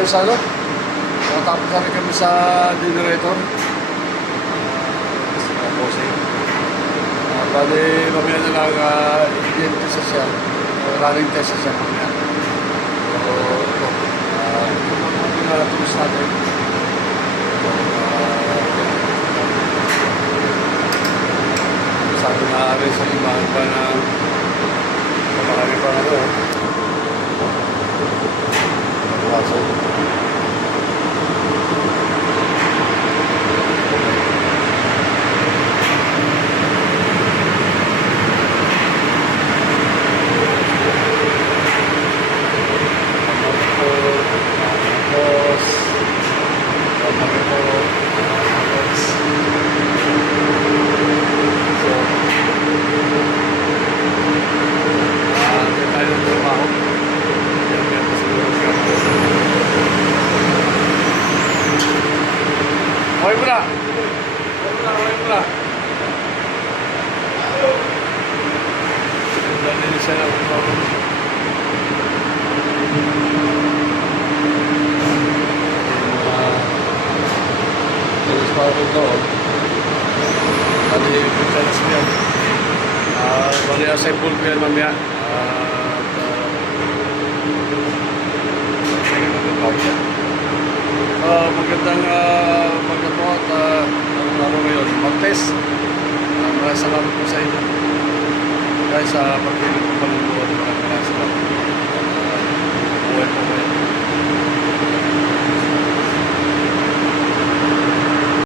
tayo sa ano. Natapos na rin kami sa generator. Sa posing. Bali, mamaya na lang i-game test siya. Running test siya mamaya. So, ito. Ito na natapos natin. Sabi na rin sa iba na marami pa na ito. Pasok. Okay mo na. Okay mo na. Dali siya na. Terus pa ito. Dali, pagkalas mo yan. Bali, assemble ko yan mamaya. Magandang magkakot laro ngayon, mag-test. Maraming salamat po sa inyo guys sa pagpilit po pa ng buwan. Maraming salamat. Buhay po ngayon.